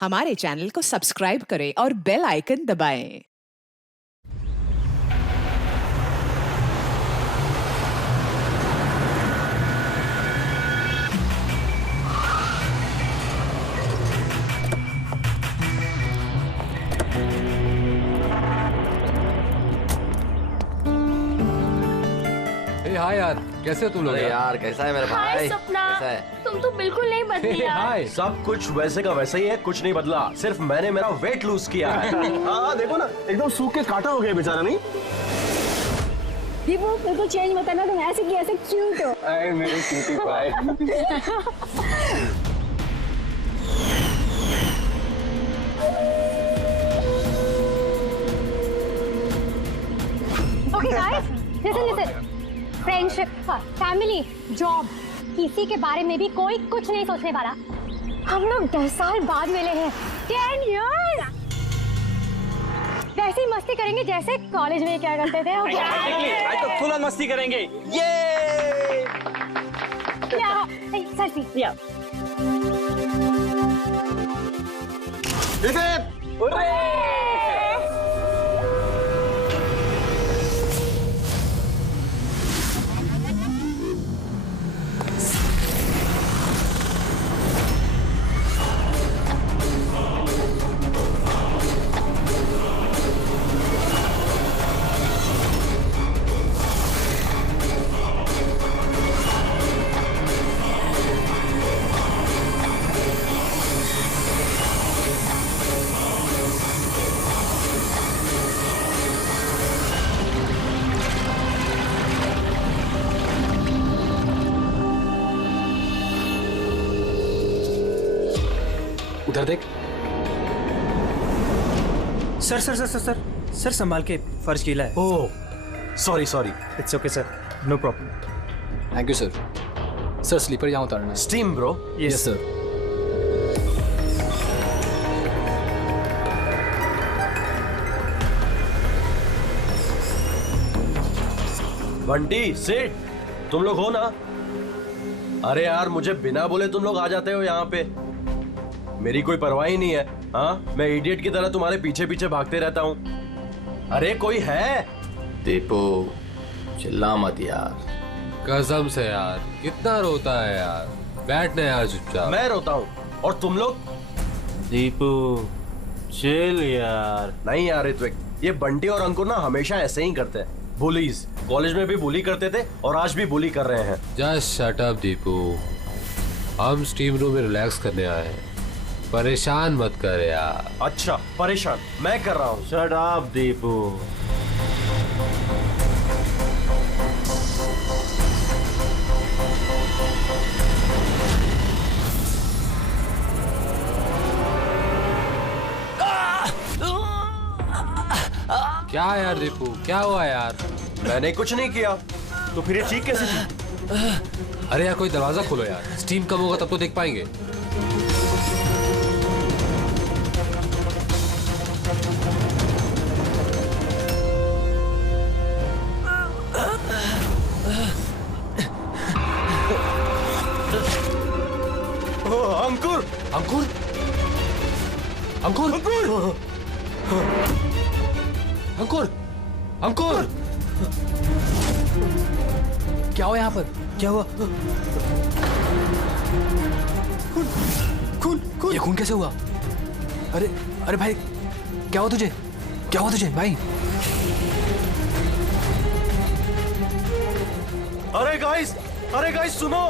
हमारे चैनल को सब्सक्राइब करें और बेल आइकन दबाएं। हाय यार, कैसे हो तुम लोग? अरे यार कैसा है मेरा हाय भाई? सपना, कैसा है? तुम तो बिल्कुल नहीं बदली यार। हाय। सब कुछ वैसे का वैसा ही है, कुछ नहीं बदला, सिर्फ मैंने मेरा वेट लूज किया है। हाँ देखो ना, एकदम सूख के काटा हो गया बेचारा। नहीं दीपू बिल्कुल चेंज मत करना, तुम ऐसे की ऐसे क्यूट हो। अरे मेरी cutie pie. Okay guys, listen. Friendship, family, job, किसी के बारे में भी कोई कुछ नहीं सोचने वाला। हम लोग 10 साल बाद मिले हैं, 10 years। वैसे ही मस्ती करेंगे जैसे कॉलेज में क्या करते थे। आज तो फुल ऑन मस्ती करेंगे। ये सेल्फी। उधर देख। Sir sir sir sir sir sir संभाल के, फर्श गीला है। Oh sorry. It's okay sir, no problem. Thank you sir. Sir slipper यहाँ उतारना है। Steam bro. Yes sir. Bunty Seth, तुम लोग हो ना? अरे यार मुझे बिना बोले तुम लोग आ जाते हो यहाँ पे, मेरी कोई परवाह ही नहीं है। हाँ, मैं इडियट की तरह तुम्हारे पीछे पीछे भागते रहता हूँ। अरे कोई है? दीपू चिल्ला मत यार। कसम से यार, कितना रोता है यार। बैठना यार चुपचाप। मैं रोता हूँ और तुम लोग? दीपू चिल यार। नहीं यार ऋत्विक, ये बंटी और अंकुर ना हमेशा ऐसे ही करते हैं। बुलीज, कॉलेज में भी बुली करते थे और आज भी बुली कर रहे हैं। जस्ट शट अप दीपू, हम स्टीम रूम में रिलैक्स करने आए हैं, परेशान मत कर यार। अच्छा परेशान मैं कर रहा हूँ। Shut up Deepu. क्या यार दीपू, क्या हुआ यार? मैंने कुछ नहीं किया, तो फिर ये ठीक कैसे थी? अरे यार कोई दरवाजा खोलो यार, स्टीम कम होगा तब तो देख पाएंगे। अंकुर अंकुर अंकुर अंकुर अंकुर, क्या हुआ यहाँ पर? क्या हुआ? ये खून कैसे हुआ? अरे अरे भाई, क्या हुआ तुझे? क्या हुआ तुझे भाई? अरे गाइस सुनो,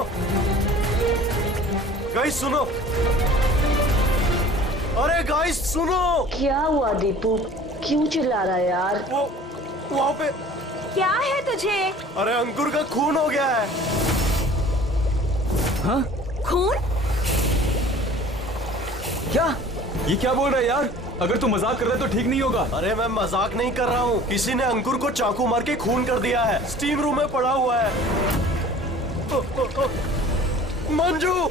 गाइस सुनो, अरे गाइस सुनो। क्या हुआ दीपू, क्यों चिल्ला रहा है यार? वो वहाँ पे क्या है तुझे? अरे अंकुर का खून हो गया है। हाँ? खून? क्या? ये क्या बोल रहा है यार? अगर तू मजाक कर रहा है तो ठीक नहीं होगा। अरे मैं मजाक नहीं कर रहा हूँ, किसी ने अंकुर को चाकू मार के खून कर दिया है, स्टीम रूम में पड़ा हुआ है। मंजू,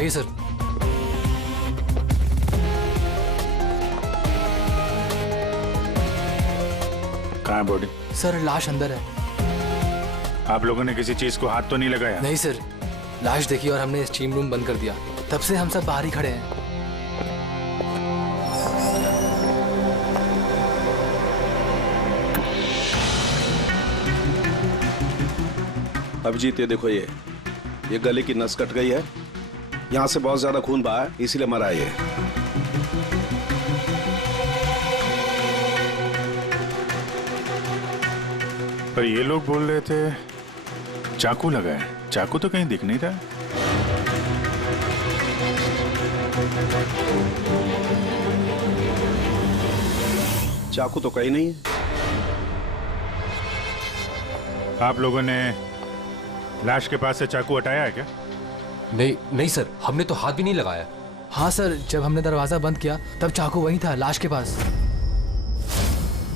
आइए सर। कहाँ है बॉडी? सर लाश अंदर है। आप लोगों ने किसी चीज को हाथ तो नहीं लगाया? नहीं सर, लाश देखी और हमने स्टीम रूम बंद कर दिया, तब से हम सब बाहर ही खड़े हैं। अभिजीत ये देखो, ये गले की नस कट गई है, यहाँ से बहुत ज्यादा खून बहा है, इसीलिए मरा है ये। पर ये लोग बोल रहे थे चाकू लगा है। चाकू तो कहीं दिख नहीं रहा। चाकू तो कहीं नहीं है। आप लोगों ने लाश के पास से चाकू हटाया है क्या? नहीं नहीं सर, हमने तो हाथ भी नहीं लगाया। हाँ सर, जब हमने दरवाजा बंद किया तब चाकू वहीं था, लाश के पास।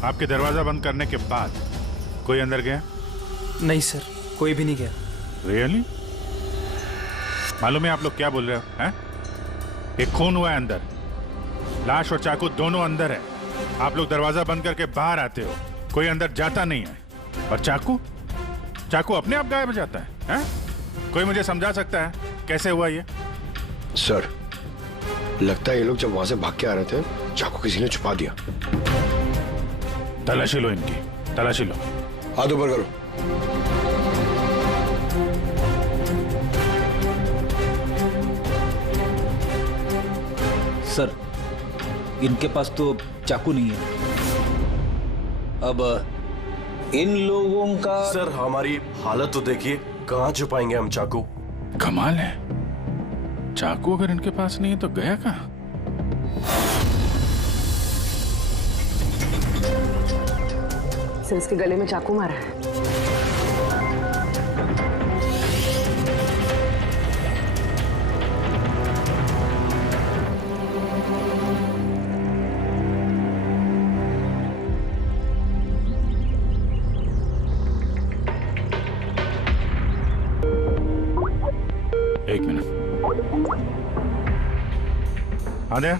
आपके दरवाजा बंद करने के बाद कोई अंदर गया? नहीं सर, कोई भी नहीं गया। रियली? मालूम है आप लोग क्या बोल रहे हो? हैं? एक खून हुआ है अंदर, लाश और चाकू दोनों अंदर है। आप लोग दरवाजा बंद करके बाहर आते हो, कोई अंदर जाता नहीं है। और चाकू चाकू अपने आप गायब हो जाता है, हैं? कोई मुझे समझा सकता है कैसे हुआ ये? सर, लगता है ये लोग जब वहां से भाग के आ रहे थे, चाकू किसी ने छुपा दिया। तलाशी लो इनकी, तलाशी लो। हाथ ऊपर करो। सर, इनके पास तो चाकू नहीं है। अब इन लोगों का। सर हमारी हालत तो देखिए, कहाँ छुपाएंगे हम चाकू? कमाल है, चाकू अगर इनके पास नहीं है तो गया कहाँ? सर इसके गले में चाकू मारा है। एक मिनट। आदे,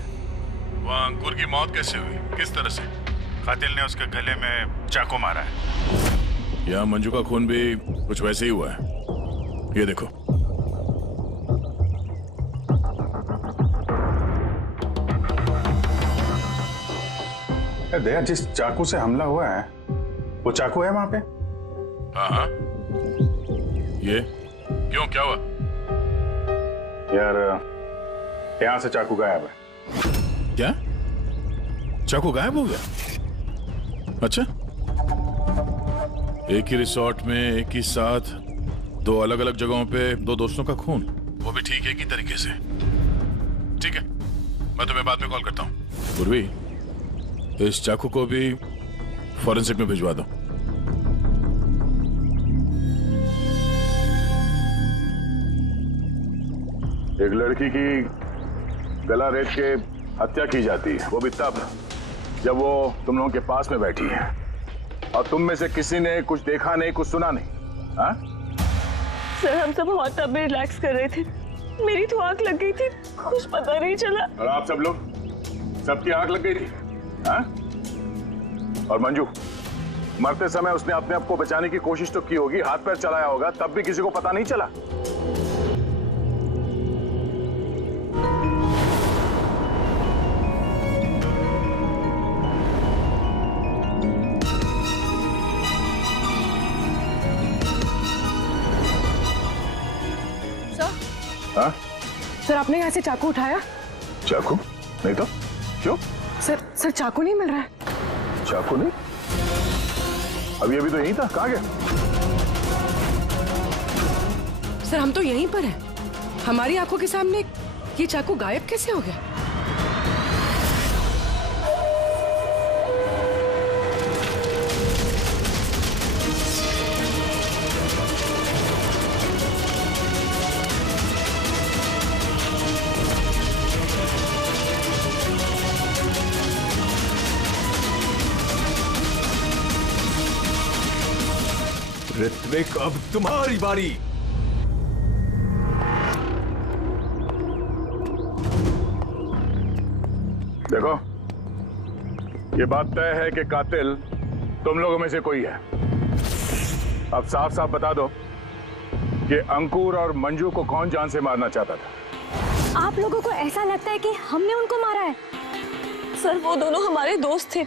वह अंकुर की मौत कैसे हुई? किस तरह से? कातिल ने उसके गले में चाकू मारा है। यहाँ मंजू का खून भी कुछ वैसे ही हुआ है, ये देखो। दया, जिस चाकू से हमला हुआ है वो चाकू है वहां पे? हाँ, ये क्यों, क्या हुआ? यार, यहां से चाकू गायब है। क्या? चाकू गायब हो गया? अच्छा, एक ही रिसोर्ट में एक ही साथ दो अलग अलग जगहों पे दो दोस्तों का खून, वो भी ठीक एक ही तरीके से। ठीक है, मैं तुम्हें बाद में कॉल करता हूँ। पूर्वी, इस चाकू को भी फॉरेंसिक में भिजवा दो। एक लड़की की गला रेत के हत्या की जाती है, वो भी तब जब वो तुम लोगों के पास में बैठी है, और तुम में से किसी ने कुछ देखा नहीं, कुछ सुना नहीं। हाँ? सर हम सब हॉट टब में रिलैक्स कर रहे थे, मेरी तो आंख लग गई थी, कुछ पता नहीं चला। और आप सब लोग, सबकी आंख लग गई थी? हाँ? और मंजू, मरते समय उसने अपने आप को बचाने की कोशिश तो की होगी, हाथ पैर चलाया होगा, तब भी किसी को पता नहीं चला। हाँ? सर आपने यहाँ से चाकू उठाया? चाकू नहीं तो क्यों? सर चाकू नहीं मिल रहा है। चाकू नहीं? अभी अभी तो यहीं था, कहाँ गया? सर हम तो यहीं पर हैं, हमारी आंखों के सामने ये चाकू गायब कैसे हो गया? ऋत्विक, अब तुम्हारी बारी। देखो, ये बात तय है कि कातिल तुम लोगों में से कोई है। अब साफ साफ बता दो कि अंकुर और मंजू को कौन जान से मारना चाहता था। आप लोगों को ऐसा लगता है कि हमने उनको मारा है? सर वो दोनों हमारे दोस्त थे,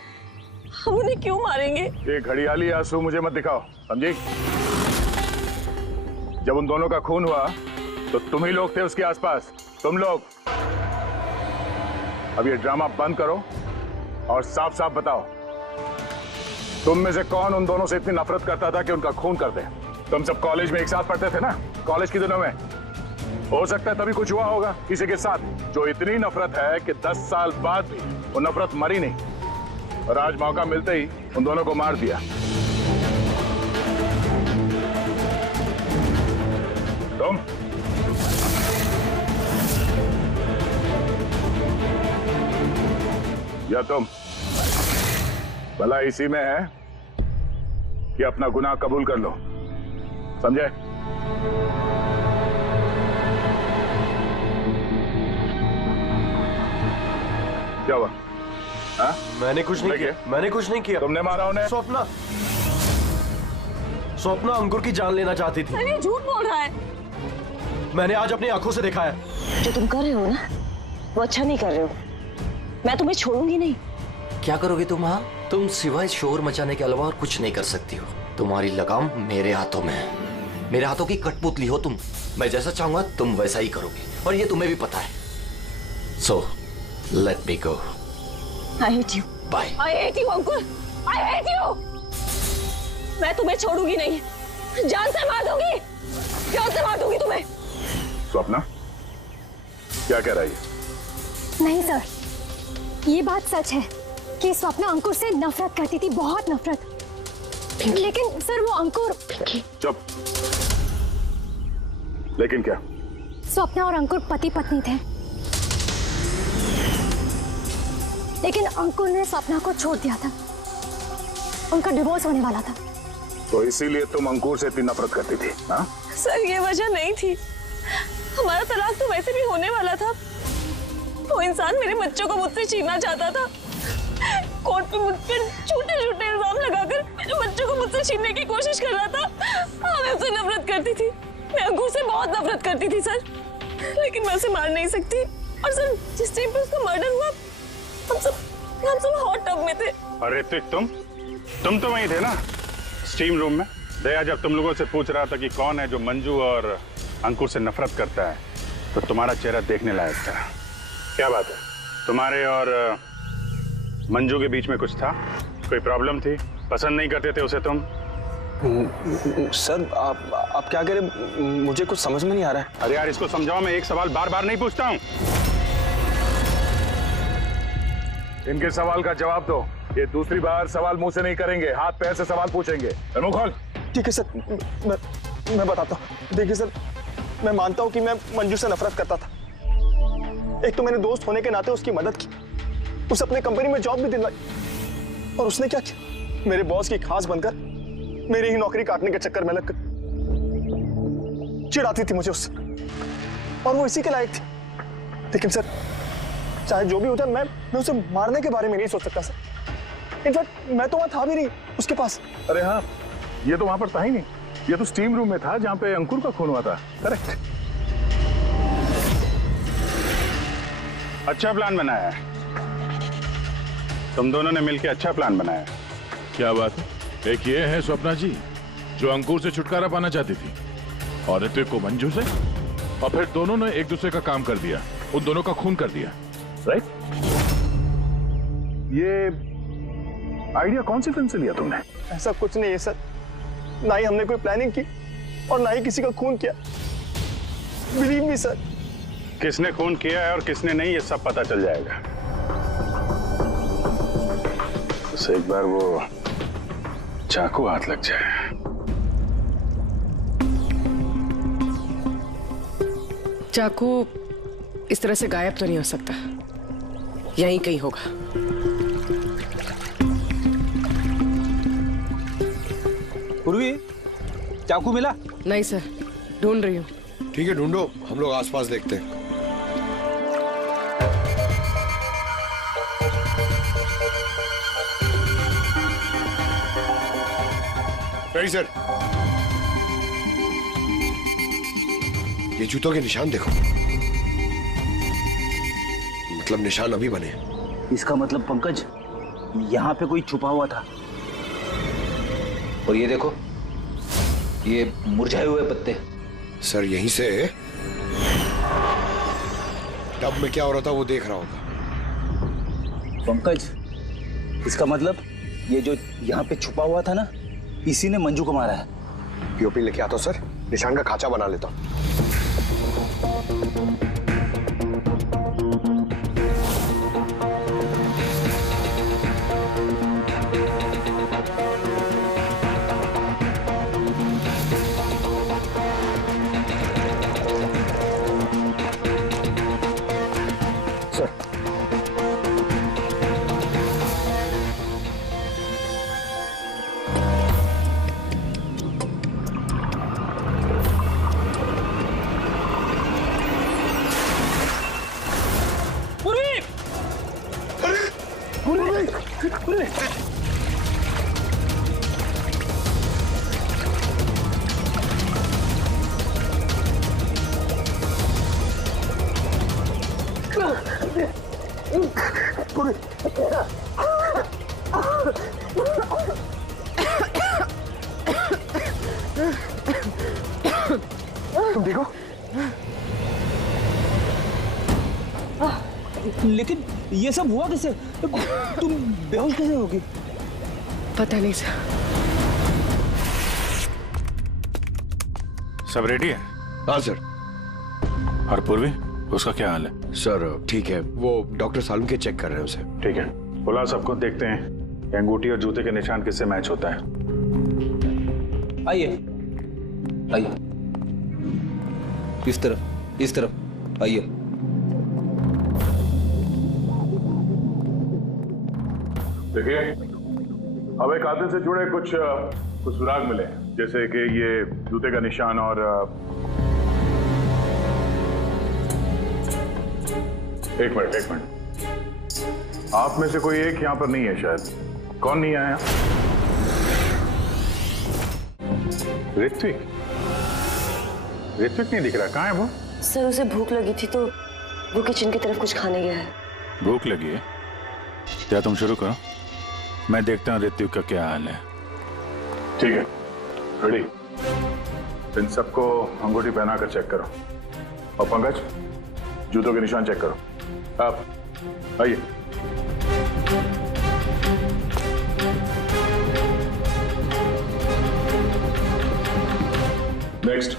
हम उन्हें क्यों मारेंगे? ये घड़ियाली आंसू मुझे मत दिखाओ, समझी? जब उन दोनों का खून हुआ तो तुम ही लोग थे उसके आसपास, तुम लोग। अब ये ड्रामा बंद करो और साफ साफ बताओ, तुम में से कौन उन दोनों से इतनी नफरत करता था कि उनका खून कर दे? तुम सब कॉलेज में एक साथ पढ़ते थे ना, कॉलेज के दिनों में। हो सकता है तभी कुछ हुआ होगा किसी के साथ, जो इतनी नफरत है कि 10 साल बाद भी वो नफरत मरी नहीं, और आज मौका मिलते ही उन दोनों को मार दिया। तुम या तुम, भला इसी में है कि अपना गुनाह कबूल कर लो, समझे? क्या हुआ? हाँ? मैंने कुछ नहीं किया, मैंने कुछ नहीं किया। तुमने मारा उन्हें? स्वप्ना, स्वप्ना अंकुर की जान लेना चाहती थी। अरे झूठ बोल रहा है। मैंने आज अपनी आंखों से देखा है। जो तुम कर रहे हो ना, वो अच्छा नहीं कर रहे हो। मैं तुम्हें छोड़ूंगी नहीं। क्या करोगी तुम? हाँ, तुम सिवाय शोर मचाने के अलावा और कुछ नहीं कर सकती हो। तुम्हारी लगाम मेरे हाथों में है। मेरे हाथों की कठपुतली हो तुम। मैं जैसा चाहूंगा तुम वैसा ही करोगी, और ये तुम्हें भी पता है। So let me go. I hate you. Bye. I hate you, Ankur. I hate you. मैं तुम्हें छोड़ूंगी नहीं, जान से मार दूंगी, जान से मार दूंगी तुम्हें। स्वप्ना, क्या कह रही है? नहीं सर, ये बात सच है कि स्वप्ना अंकुर से नफरत करती थी, बहुत नफरत। लेकिन सर वो अंकुर। चुप। लेकिन क्या? स्वप्ना और अंकुर पति पत्नी थे, लेकिन अंकुर ने स्वप्ना को छोड़ दिया था। उनका डिवोर्स होने वाला था। तो इसीलिए तुम अंकुर से इतनी नफरत करती थी? हाँ? सर ये वजह नहीं थी, हमारा तलाक तो वैसे भी होने वाला था। वो इंसान मेरे बच्चों को मुझसे छीनना चाहता था। कोर्ट पे मुझ पर झूठे झूठे इल्जाम लगाकर मेरे बच्चों को मुझसे छीनने की कोशिश कर रहा था। हाँ, मैं उससे नफरत करती थी, मैं अंकुर से बहुत नफरत करती थी सर, लेकिन मैं उसे मार नहीं सकती। और सर जिस टाइम पे उसका मर्डर हुआ, हम सब हॉट टब में थे। अरे ऋतिक, तुम तो वहीं थे ना, स्टीम रूम में। दया जब तुम लोगों से पूछ रहा था कि कौन है जो मंजू और अंकुर से नफरत करता है, तो तुम्हारा चेहरा देखने लायक था। क्या बात है, तुम्हारे और मंजू के बीच में कुछ था? कोई प्रॉब्लम थी? पसंद नहीं करते थे उसे तुम? सर आप क्या कह रहे, मुझे कुछ समझ में नहीं आ रहा है। अरे यार इसको समझाओ, मैं एक सवाल बार बार नहीं पूछता हूँ। इनके सवाल का जवाब दो। ये दूसरी बार सवाल मुंह से नहीं करेंगे, हाथ पैर से सवाल पूछेंगे। मुंह खोल। ठीक है सर, मैं बताता हूँ। देखिए सर, मैं मानता हूँ कि मैं मंजू से नफरत करता था। एक तो मैंने दोस्त होने के नाते उसकी मदद की, उसे अपने कंपनी में जॉब भी दिलवाई, और उसने क्या किया, मेरे बॉस की खास बनकर मेरी ही नौकरी काटने के चक्कर में लगकर चिढ़ाती थी मुझे उससे, और वो इसी के लायक थी। लेकिन सर चाहे जो भी होता, मैं उसे मारने के बारे में नहीं सोच सकता सर। इनफैक्ट मैं तो वहां था भी नहीं उसके पास। अरे हाँ, ये तो वहां पर था ही नहीं, ये तो स्टीम रूम में था जहां पे अंकुर का खून हुआ था। करेक्ट। अच्छा प्लान बनाया है तुम दोनों ने मिलकर, अच्छा प्लान बनाया। क्या बात है? एक ये है स्वप्ना जी जो अंकुर से छुटकारा पाना चाहती थी, और ऋतिक को मंजू से, और फिर दोनों ने एक दूसरे का काम कर दिया, उन दोनों का खून कर दिया। राइट? ये आइडिया कौन सी फिल्म से लिया तुमने? ऐसा कुछ नहीं है सर, ना ही हमने कोई प्लानिंग की और ना ही किसी का खून किया। Believe me sir. किसने खून किया है और किसने नहीं, ये सब पता चल जाएगा। बस एक बार वो चाकू हाथ लग जाए। चाकू इस तरह से गायब तो नहीं हो सकता, यहीं कहीं होगा। पूर्वी, चाकू मिला? नहीं सर, ढूंढ रही हूँ। ठीक है, ढूंढो, हम लोग आसपास देखते हैं। Ready sir. ये जूतों के निशान देखो, मतलब निशान अभी बने। इसका मतलब पंकज यहाँ पे कोई छुपा हुआ था। और ये देखो, ये मुरझाए हुए पत्ते। सर यहीं से टब में क्या हो रहा था वो देख रहा होगा। पंकज, इसका मतलब ये जो यहाँ पे छुपा हुआ था ना, इसी ने मंजू को मारा है। पीओपी लेके आता हूं सर, निशान का खांचा बना लेता हूं। तुम देखो, लेकिन ये सब हुआ कैसे? तुम बेहोश कैसे होगी? पता नहीं सर। सब रेडी है? हाँ सर। और पूर्वी, उसका क्या हाल है? सर ठीक है, वो डॉक्टर सालम के चेक कर रहे हैं उसे। ठीक है, बुला सबको, देखते हैं अंगूठी और जूते के निशान किससे मैच होता है। आइए आइए, इस तरफ आइए। देखिए, हमें कातिल से जुड़े कुछ सुराग मिले, जैसे कि ये जूते का निशान और एक मिनट, आप में से कोई एक यहाँ पर नहीं है शायद। कौन नहीं आया? ऋत्विक नहीं दिख रहा, कहाँ है वो? सर उसे भूख लगी थी तो वो किचन की तरफ कुछ खाने गया है। भूख लगी है? क्या तुम शुरू करो, मैं देखता हूँ ऋत्विक का क्या हाल है। ठीक है, रेडी। इन सबको अंगूठी पहना कर चेक करो, और पंकज जूतों के निशान चेक करो। आप आइए। नेक्स्ट।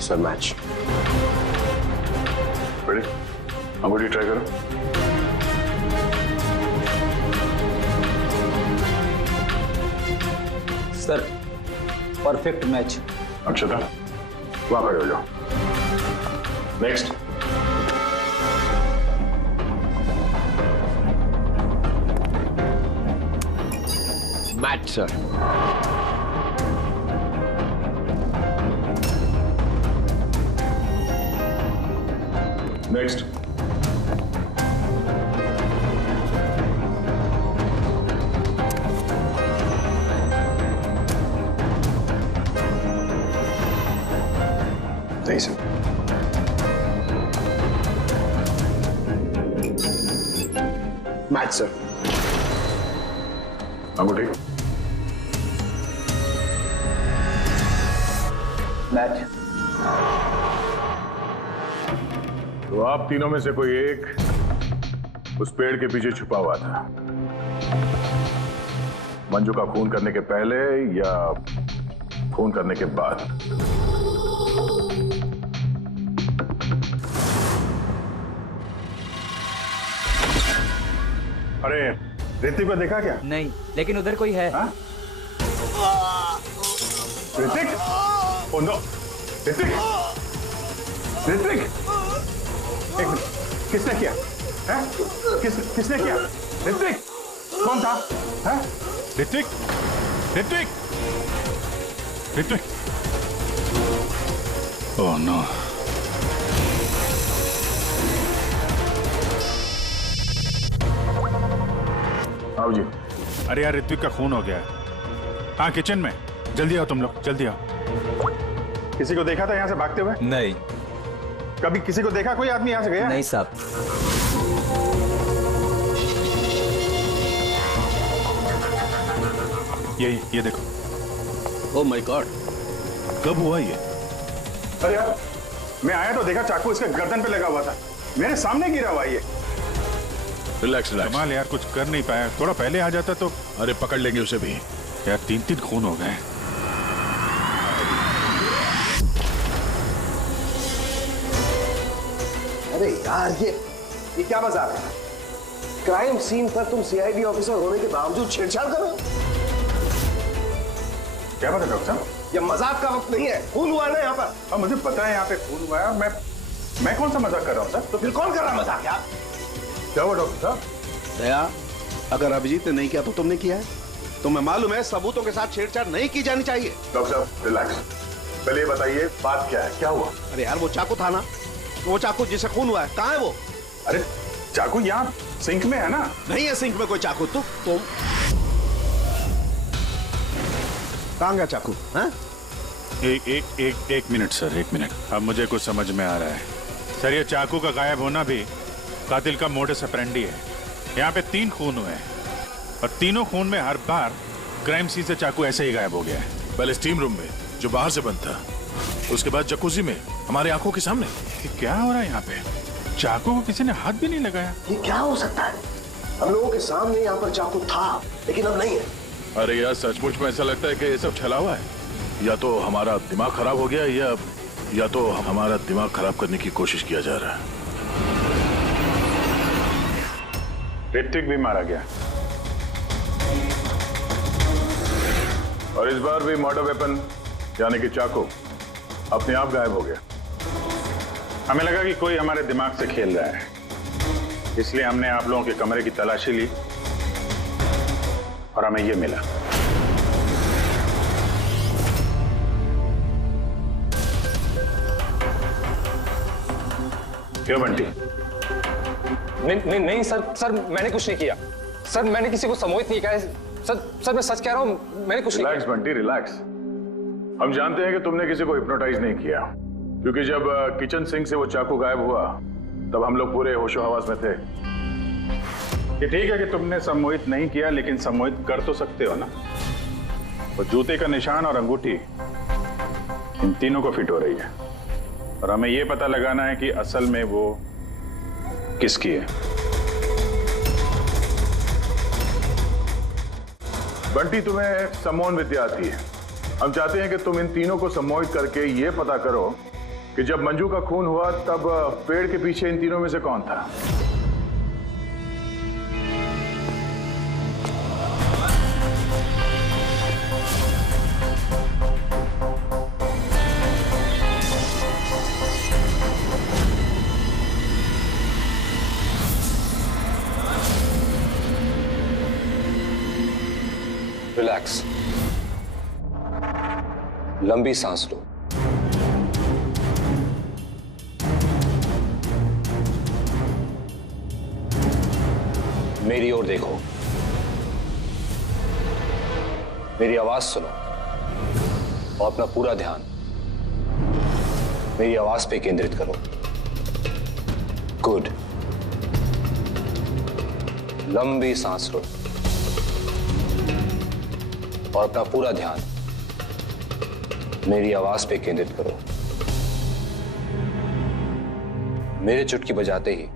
Sir match. रेडी, अंगूठी ट्राई करो। Sir perfect match. अक्षता, वहां खड़े हो जाओ। नेक्स्ट। Match sir. नेक्स्ट। नहीं सर। Match sir. अंगूठी। मैच। तो आप तीनों में से कोई एक उस पेड़ के पीछे छुपा हुआ था, मंजू का खून करने के पहले या खून करने के बाद? अरे ऋतिक को देखा क्या? नहीं, लेकिन उधर कोई है। ऋतिक, ऋतिक, ऋतिक, एक मिनट, किसने किया? हैं? किसने किया? ऋतिक, कौन था? हैं? ऋतिक, ऋतिक, ऋतिक। Oh no. आओ जी। अरे यार ऋत्विक का खून हो गया है। हाँ किचन में, जल्दी आओ तुम लोग, जल्दी आओ। किसी को देखा था यहाँ से भागते हुए? नहीं। कभी किसी को देखा, कोई आदमी यहाँ से गया? नहीं साहब। ये देखो। ओह माय गॉड, कब हुआ ये? अरे यार मैं आया तो देखा चाकू इसके गर्दन पे लगा हुआ था, मेरे सामने गिरा हुआ ये। Relax relax. कमाल यार, कुछ कर नहीं पाया, थोड़ा पहले आ जाता तो। अरे पकड़ लेंगे उसे भी। यार 3 खून हो गए। अरे यार ये क्या मजाक है? क्राइम सीन पर तुम सीआईडी ऑफिसर होने के बावजूद छेड़छाड़ कर रहे हो? क्या बात है डॉक्टर साहब? ये मजाक का वक्त नहीं है, खून हुआ है ना यहाँ पर। हाँ मुझे पता है यहाँ पे खून हुआ है, मैं कौन सा मजाक कर रहा हूँ सर? तो फिर कौन कर रहा है मजाक यार? क्या हुआ डॉक्टर साहब? दया, अगर अभिजीत ने नहीं किया तो तुमने किया है। तुम्हें मालूम है सबूतों के साथ छेड़छाड़ नहीं की जानी चाहिए। डॉक्टर साहब रिलैक्स, पहले बताइए बात क्या है, क्या हुआ? अरे यार वो चाकू था ना, वो चाकू जिससे खून हुआ है, कहाँ है वो? अरे चाकू यहाँ सिंक में है ना? नहीं है सिंक में कोई चाकू। तुम कहाँ गया चाकू? हाँ? एक मिनट सर, एक मिनट। अब मुझे कुछ समझ में आ रहा है सर। ये चाकू का गायब होना भी कातिल का मोडस ऑपरेंडी है। यहाँ पे 3 खून हुए हैं और तीनों खून में हर बार क्राइम सीन से चाकू ऐसे ही गायब हो गया है। पहले स्टीम रूम में जो बाहर से बंद था, उसके बाद जकूजी में हमारे आंखों के सामने। क्या हो रहा है यहाँ पे? चाकू को किसी ने हाथ भी नहीं लगाया। ये क्या हो सकता है? हम लोगों के सामने यहाँ पर चाकू था लेकिन अब नहीं है। अरे यार सचमुच में ऐसा लगता है कि ये सब छला हुआ है। या तो हमारा दिमाग खराब हो गया या तो हमारा दिमाग खराब करने की कोशिश किया जा रहा है। ऋत्विक भी मारा गया और इस बार भी मर्डर वेपन यानी कि चाकू अपने आप गायब हो गया। हमें लगा कि कोई हमारे दिमाग से खेल रहा है, इसलिए हमने आप लोगों के कमरे की तलाशी ली और हमें ये मिला। क्यों बंटी? नहीं सर मैंने कुछ नहीं किया। सर मैंने किसी को सम्मोहित नहीं किया है। सर मैं सच कह रहा हूं, मैंने कुछ नहीं किया। Relax Bunty relax. हम जानते हैं कि तुमने किसी को हिप्नोटाइज नहीं किया, क्योंकि जब किचन सिंक से वो चाकू गायब हुआ तब हम लोग पूरे होशो हवास में थे। ये ठीक है कि तुमने सम्मोहित नहीं किया, लेकिन सम्मोहित कर तो सकते हो ना। वो जूते का निशान और अंगूठी इन तीनों को फिट हो रही है और हमें ये पता लगाना है कि असल में वो किसकी है। बंटी तुम्हें सम्मोहन विद्या आती है। हम चाहते हैं कि तुम इन तीनों को सम्मोहित करके ये पता करो कि जब मंजू का खून हुआ तब पेड़ के पीछे इन तीनों में से कौन था। रिलैक्स, लंबी सांस लो। मेरी ओर देखो, मेरी आवाज सुनो और अपना पूरा ध्यान मेरी आवाज पे केंद्रित करो। गुड। लंबी सांस लो और अपना पूरा ध्यान मेरी आवाज पे केंद्रित करो। मेरे चुटकी बजाते ही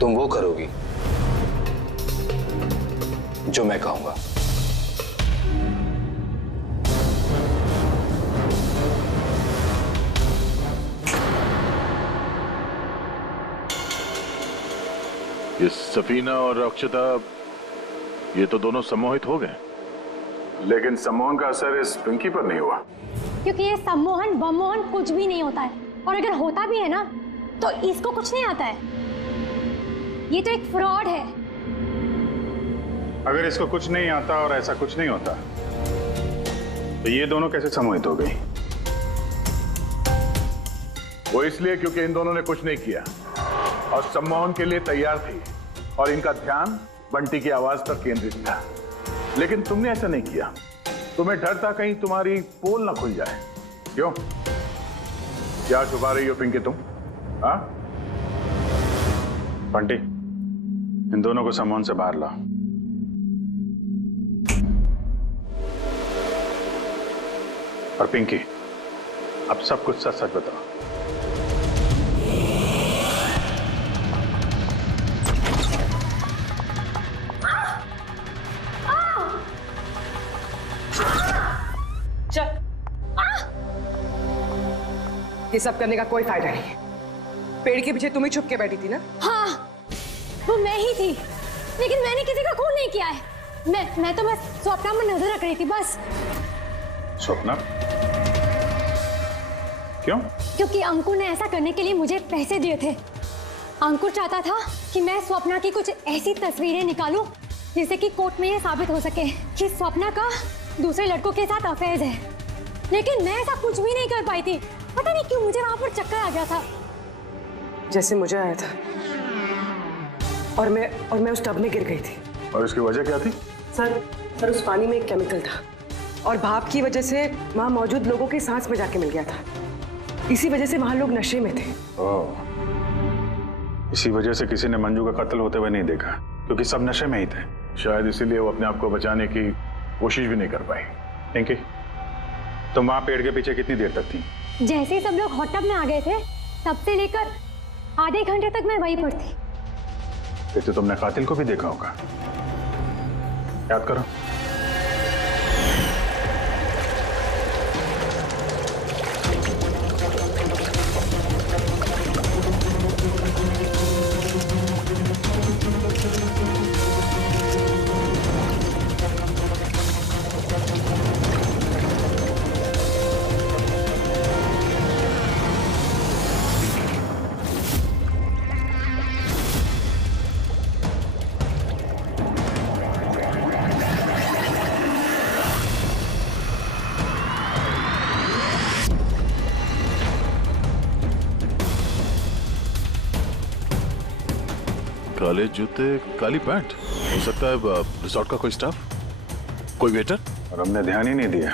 तुम वो करोगी जो मैं कहूंगा। ये सफीना और अक्षता, ये तो दोनों सम्मोहित हो गए, लेकिन सम्मोहन का असर इस पिंकी पर नहीं हुआ। क्योंकि ये सम्मोहन बमोहन कुछ भी नहीं होता है, और अगर होता भी है ना तो इसको कुछ नहीं आता है। ये तो एक फ्रॉड है। अगर इसको कुछ नहीं आता और ऐसा कुछ नहीं होता तो ये दोनों कैसे सम्मोहित हो गई? वो इसलिए क्योंकि इन दोनों ने कुछ नहीं किया और सम्मोहन के लिए तैयार थी और इनका ध्यान बंटी की आवाज पर केंद्रित था। लेकिन तुमने ऐसा नहीं किया। तुम्हें डर था कहीं तुम्हारी पोल ना खुल जाए। क्यों? क्या छुपा रही हो पिंकी तुम? हाँ? बंटी, इन दोनों को सम्मोहन से बाहर लाओ। और पिंकी, अब सब कुछ सच सच बताओ। चल, ये सब करने का कोई फायदा नहीं। पेड़ के पीछे तुम ही छुप के बैठी थी ना? हाँ, वो मैं ही थी, लेकिन मैंने किसी का खून नहीं किया है। मैं तो बस स्वप्ना में नजर रख रही थी बस। स्वप्ना? क्यों? क्योंकि अंकुर ने ऐसा करने के लिए मुझे पैसे दिए थे। अंकुर चाहता था कि मैं स्वप्ना की कुछ ऐसी तस्वीरें निकालूं जिससे कि कोर्ट में ये साबित हो सके कि स्वप्ना का दूसरे लड़कों के साथ अफेयर है। लेकिन मैं ऐसा कुछ भी नहीं कर पाई थी। पता नहीं क्यों मुझे वहां पर चक्कर आ गया था, जैसे मुझे आया था। और मैं उस टब में गिर गई थी। और इसकी वजह क्या थी? सर उस पानी में एक केमिकल था और भाप की वजह से वहां मौजूद लोगों की सांस में जाके मिल गया था। इसी वजह से वहां लोग नशे में थे। इसी वजह से किसी ने मंजू का कत्ल होते हुए नहीं देखा, क्योंकि सब नशे में ही थे। शायद इसीलिए वो अपने आप को बचाने की कोशिश भी नहीं कर पाई। पिंकी, तुम वहां पेड़ के पीछे कितनी देर तक थी? जैसे ही सब लोग हॉट टब में आ गए थे तब से लेकर आधे घंटे तक मैं वहीं पर थी। फिर तो तुमने कातिल को भी देखा होगा। याद करो। काले जूते, काली पैंट। हो सकता है रिसोर्ट का कोई स्टाफ, कोई वेटर। और हमने ध्यान ही नहीं दिया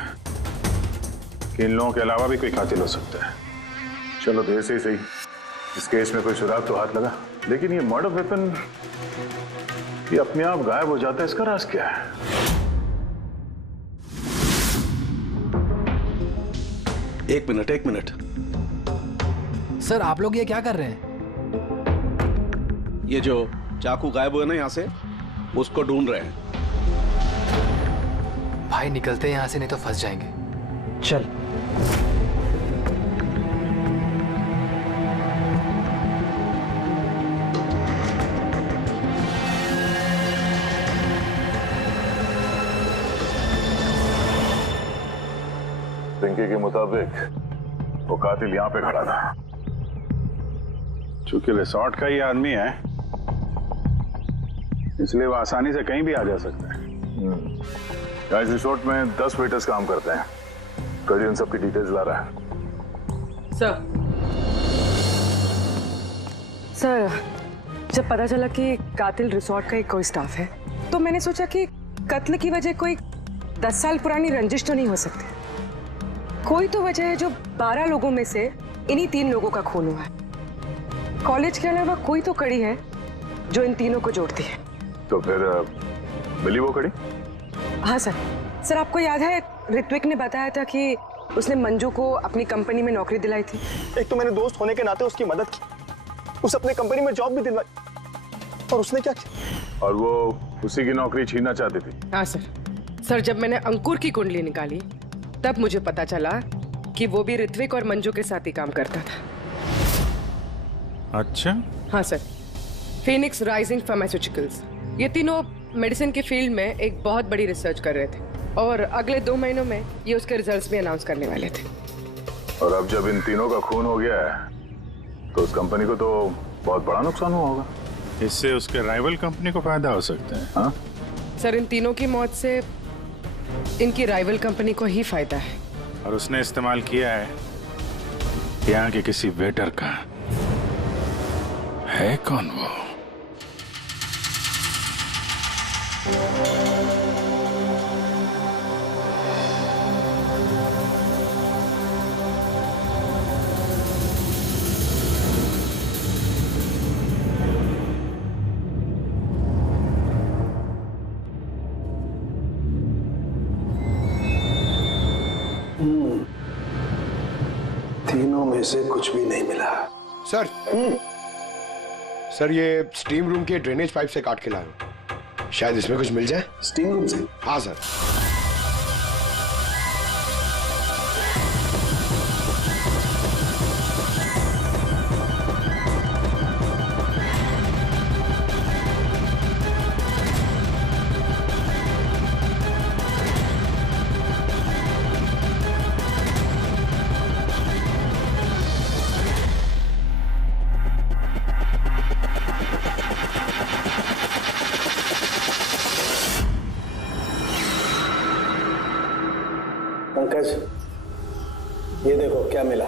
कि इन लोगों के अलावा भी कोई कातिल हो सकता है। चलो देर से ही सही, इस केस में कोई सुराग तो हाथ लगा। लेकिन ये मर्डर वेपन ये अपने आप गायब हो जाता है, इसका राज क्या है? एक मिनट। सर, आप लोग ये क्या कर रहे हैं? ये जो चाकू गायब हुआ ना यहाँ से, उसको ढूंढ रहे हैं। भाई निकलते हैं यहाँ से, नहीं तो फंस जाएंगे। चल। पिंकी के मुताबिक वो कातिल यहाँ पे खड़ा था। चूंकि रिसोर्ट का ही आदमी है, इसलिए वो आसानी से कहीं भी आ जा सकता है। इस रिसोर्ट में 10 वेटर्स काम करते हैं। कल इन सब की डिटेल्स ला रहा है। सर, जब पता चला कि कातिल रिसोर्ट का ही कोई स्टाफ है, तो मैंने सोचा कि कत्ल की वजह कोई 10 साल पुरानी रंजिश तो नहीं हो सकती। कोई तो वजह है जो 12 लोगों में से इन्हीं 3 लोगों का खून हुआ है। कॉलेज के अलावा कोई तो कड़ी है जो इन तीनों को जोड़ती है। तो फिर मिली वो कड़ी? हाँ सर, आपको याद है ऋत्विक ने बताया था कि उसने मंजू को अपनी कंपनी में नौकरी दिलाई थी। एक तो मैंने दोस्त होने के नाते उसकी मदद की, उसे अपने कंपनी में जॉब भी दिलवाई, और उसने क्या किया? और वो उसी की नौकरी छीनना चाहती थी। हाँ सर, जब मैंने अंकुर की कुंडली निकाली तब मुझे पता चला कि वो भी ऋत्विक और मंजू के साथ ही काम करता था। अच्छा? हाँ सर, फिनिक्स राइजिंग फार्मास्यूटिकल्स, ये तीनों मेडिसिन की फील्ड में एक बहुत बड़ी रिसर्च कर रहे थे और अगले 2 महीनों में ये उसके रिजल्ट्स भी अनाउंस करने वाले थे। और अब जब इन तीनों का खून हो गया है तो उस कंपनी को तो बहुत बड़ा नुकसान हुआ होगा। इससे उसके राइवल कंपनी को फायदा हो सकता है। हाँ? सर, इन तीनों की मौत से इनकी राइवल कंपनी को ही फायदा है। और उसने इस्तेमाल किया है यहाँ के किसी वेटर का है। कौन वो? तीनों में से कुछ भी नहीं मिला। सर सर ये स्टीम रूम के ड्रेनेज पाइप से काट के लाया हूं, शायद इसमें कुछ मिल जाए। स्टीम रूम से? हाँ सर। पंकज, ये देखो क्या मिला।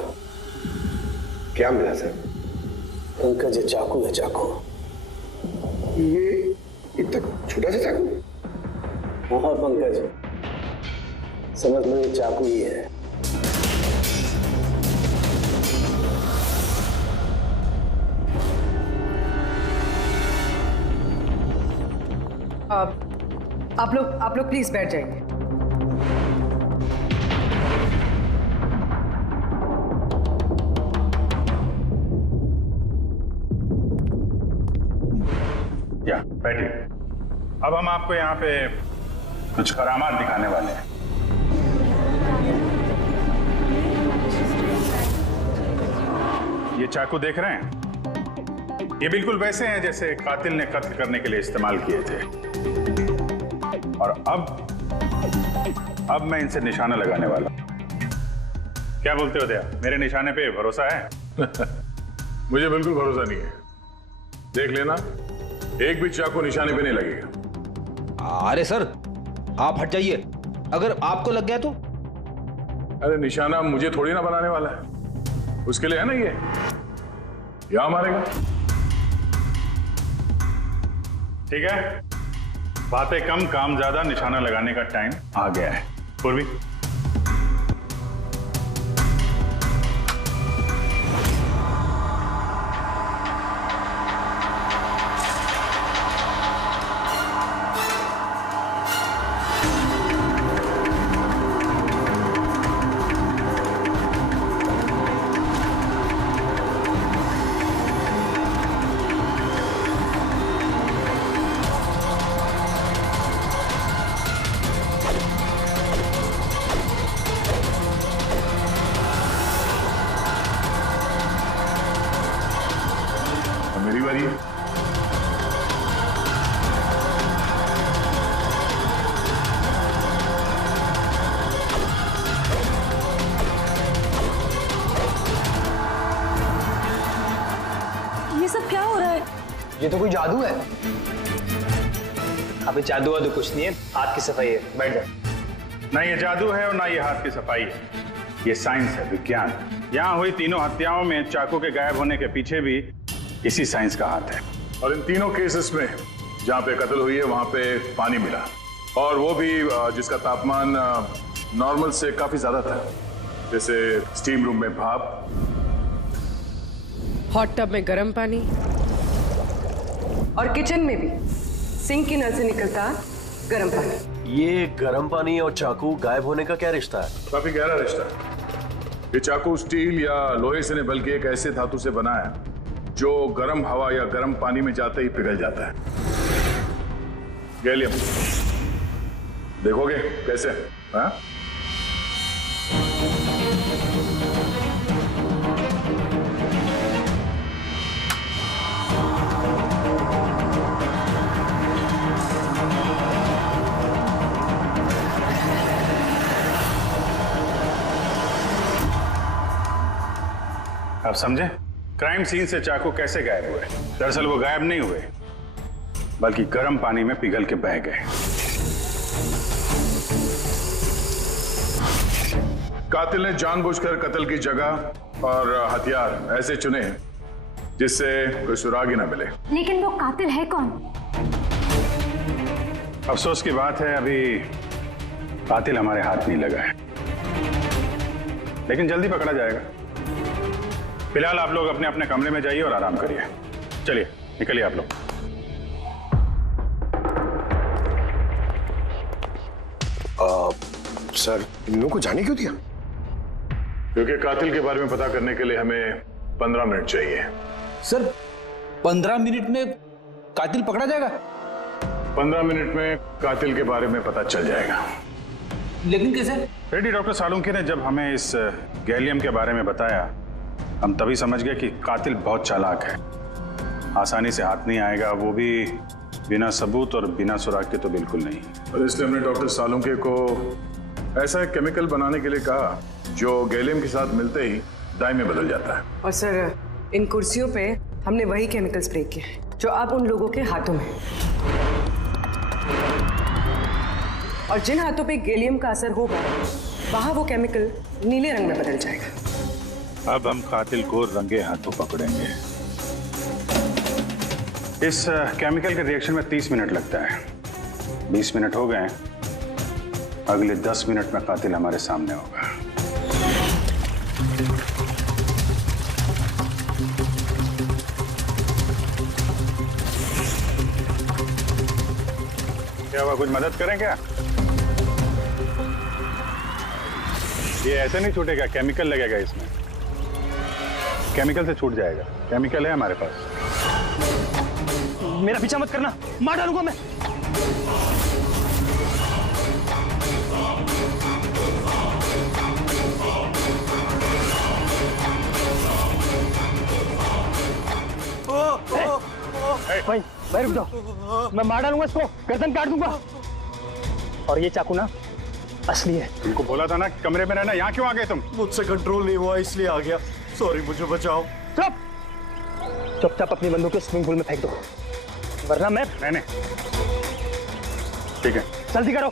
क्या मिला सर? पंकज ये चाकू है, चाकू। ये इतना छोटा सा चाकू? हाँ पंकज, समझ लो ये चाकू ही है। आप लोग प्लीज बैठ जाइए। बैठिए। अब हम आपको यहाँ पे कुछ करामात दिखाने वाले हैं। ये चाकू देख रहे हैं? ये बिल्कुल वैसे हैं जैसे कातिल ने कत्ल करने के लिए इस्तेमाल किए थे। और अब मैं इनसे निशाना लगाने वाला हूं। क्या बोलते हो दया, मेरे निशाने पे भरोसा है? मुझे बिल्कुल भरोसा नहीं है। देख लेना, एक भी चाकू निशाने पे नहीं लगेगा। अरे सर, आप हट जाइए, अगर आपको लग गया तो? अरे निशाना मुझे थोड़ी ना बनाने वाला है, उसके लिए है ना ये, यहां मारेगा। ठीक है, बातें कम काम ज्यादा, निशाना लगाने का टाइम आ गया है। पूर्वी, मेरी बारी है। ये सब क्या हो रहा है? ये तो कोई जादू है। अबे जादू वादू कुछ नहीं है, हाथ की सफाई है। बैठ जा। ना ये जादू है और ना ये हाथ की सफाई है, ये साइंस है, विज्ञान। यहाँ हुई तीनों हत्याओं में चाकू के गायब होने के पीछे भी इसी साइंस का हाथ है। और इन तीनों केसेस में जहां पे कत्ल हुई है वहां पे पानी मिला, और वो भी जिसका तापमान नॉर्मल से काफी ज्यादा था, जैसे स्टीम रूम में भाप, हॉट टब में गर्म पानी, और किचन में भी सिंक के नल से निकलता गर्म पानी। ये गर्म पानी और चाकू गायब होने का क्या रिश्ता है? काफी गहरा रिश्ता है। ये चाकू स्टील या लोहे से नहीं बल्कि एक ऐसे धातु से बना है जो गर्म हवा या गर्म पानी में जाते ही पिघल जाता है। गैलियम, देखोगे कैसे? हाँ? आप समझे? क्राइम सीन से चाकू कैसे गायब हुए? दरअसल वो गायब नहीं हुए, बल्कि गर्म पानी में पिघल के बह गए। कातिल ने जानबूझकर कत्ल की जगह और हथियार ऐसे चुने जिससे कोई सुराग ही ना मिले। लेकिन वो कातिल है कौन? अफसोस की बात है अभी कातिल हमारे हाथ नहीं लगा है, लेकिन जल्दी पकड़ा जाएगा। फिलहाल आप लोग अपने अपने कमरे में जाइए और आराम करिए। चलिए निकलिए आप लोग। सर इन लोगों को जाने क्यों दिया? क्योंकि कातिल के बारे में पता करने के लिए हमें 15 मिनट चाहिए। सर 15 मिनट में कातिल पकड़ा जाएगा? 15 मिनट में कातिल के बारे में पता चल जाएगा। लेकिन कैसे? रेडी डॉक्टर सालुंके ने जब हमें इस गैलियम के बारे में बताया, हम तभी समझ गए कि कातिल बहुत चालाक है, आसानी से हाथ नहीं आएगा, वो भी बिना सबूत और बिना सुराग के तो बिल्कुल नहीं। और इसलिए हमने डॉक्टर सालुंके को ऐसा एक केमिकल बनाने के लिए कहा जो गैलियम के साथ मिलते ही डाई में बदल जाता है। और सर इन कुर्सियों पे हमने वही केमिकल स्प्रे किए हैं जो अब उन लोगों के हाथों में है। और जिन हाथों पे गैलियम का असर होगा वहां वो केमिकल नीले रंग में बदल जाएगा। अब हम कातिल को रंगे हाथों पकड़ेंगे। इस केमिकल के रिएक्शन में 30 मिनट लगता है। 20 मिनट हो गए, अगले 10 मिनट में कातिल हमारे सामने होगा। क्या हुआ, कुछ मदद करें क्या? ये ऐसे नहीं छूटेगा, केमिकल लगेगा इसमें। केमिकल से छूट जाएगा, केमिकल है हमारे पास। मेरा पीछा मत करना, मार डालूंगा मैं। भाई रुक जाओ, मैं मार डालूंगा इसको, गर्दन काट दूंगा। और ये चाकू ना असली है। तुमको बोला था ना कमरे में रहना, यहाँ क्यों आ गए तुम? मुझसे कंट्रोल नहीं हुआ इसलिए आ गया। सॉरी, मुझे बचाओ। चुपचाप अपनी बंदूक को स्विमिंग पूल में फेंक दो, वरना मैं नहीं। ठीक है, जल्दी करो।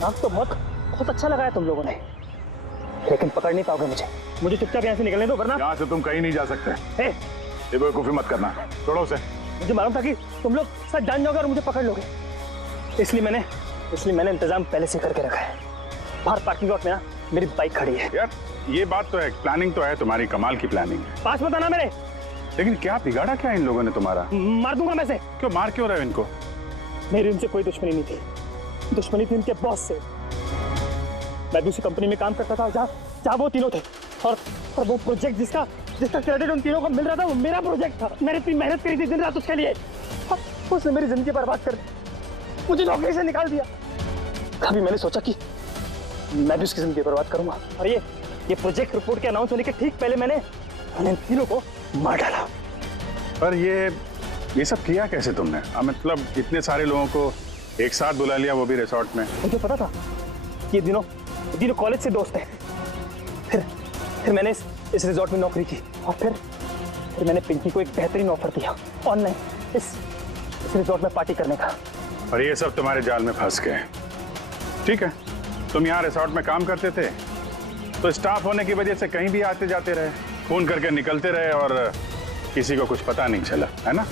नाक तो बहुत अच्छा लगाया तुम लोगों ने, लेकिन पकड़ नहीं पाओगे मुझे चुपचाप यहाँ से निकलने दो, वरना यहाँ से तुम कहीं नहीं जा सकते। ये बेवकूफी मत करना, छोड़ो उसे। मुझे मालूम था कि तुम लोग सब जान जाओगे और मुझे पकड़ लोगे, इसलिए मैंने इंतजाम पहले से करके रखा है। बाहर पार्किंग लॉट में ना मेरी बाइक खड़ी है। यार ये बात तो है, प्लानिंग तो है तुम्हारी, कमाल की प्लानिंग है। पास मत आना मेरे। लेकिन क्या बिगाड़ा क्या इन लोगों ने तुम्हारा? मार दूंगा मैं से। क्यों मार क्यों रहे हो इनको? मेरी उनसे कोई दुश्मनी नहीं थी, दुश्मनी थी उनके बॉस से। मैं भी उसी कंपनी में काम करता था जहाँ वो तीनों थे, और वो प्रोजेक्ट जिसका क्रेडिट उन तीनों को मिल रहा था वो मेरा प्रोजेक्ट था। मैंने इतनी मेहनत करी थी दिन रात उसके लिए, उसने मेरी जिंदगी बर्बाद कर दी, मुझे नौकरी से निकाल दिया। कभी मैंने सोचा कि मैं भी उसकी जिंदगी बर्बाद करूंगा, और ये प्रोजेक्ट रिपोर्ट के अनाउंस होने के ठीक पहले मैंने इन तीनों को मार डाला। पर ये सब किया कैसे तुमने? मतलब इतने सारे लोगों को एक साथ बुला लिया, वो भी रिसोर्ट में। मुझे पता था ये दिनों कॉलेज से दोस्त हैं। फिर मैंने इस रिसोर्ट में नौकरी की, और फिर मैंने पिंकी को एक बेहतरीन ऑफर दिया ऑनलाइन इस रिसोर्ट में पार्टी करने का। और ये सब तुम्हारे जाल में फंस गए। ठीक है, तुम यहाँ रिसोर्ट में काम करते थे तो स्टाफ होने की वजह से कहीं भी आते जाते रहे, फोन करके निकलते रहे, और किसी को कुछ पता नहीं चला, है ना?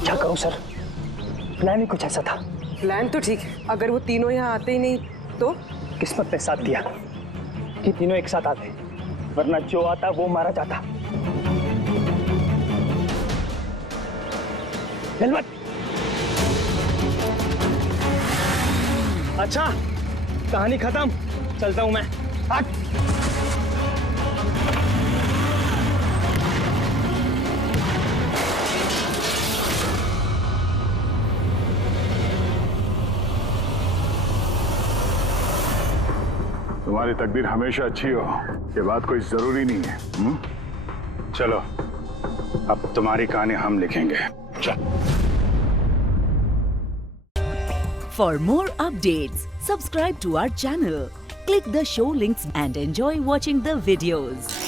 क्या करूं सर, प्लान ही कुछ ऐसा था। प्लान तो ठीक है, अगर वो तीनों यहाँ आते ही नहीं तो? किस्मत ने साथ दिया कि तीनों एक साथ आते, वरना जो आता वो मारा जाता। हेलमेट। अच्छा, कहानी खत्म, चलता हूं मैं। हट। तुम्हारी तकदीर हमेशा अच्छी हो, ये बात कोई जरूरी नहीं है। चलो, अब तुम्हारी कहानी हम लिखेंगे। चल। For more updates, subscribe to our channel, click the show links and enjoy watching the videos.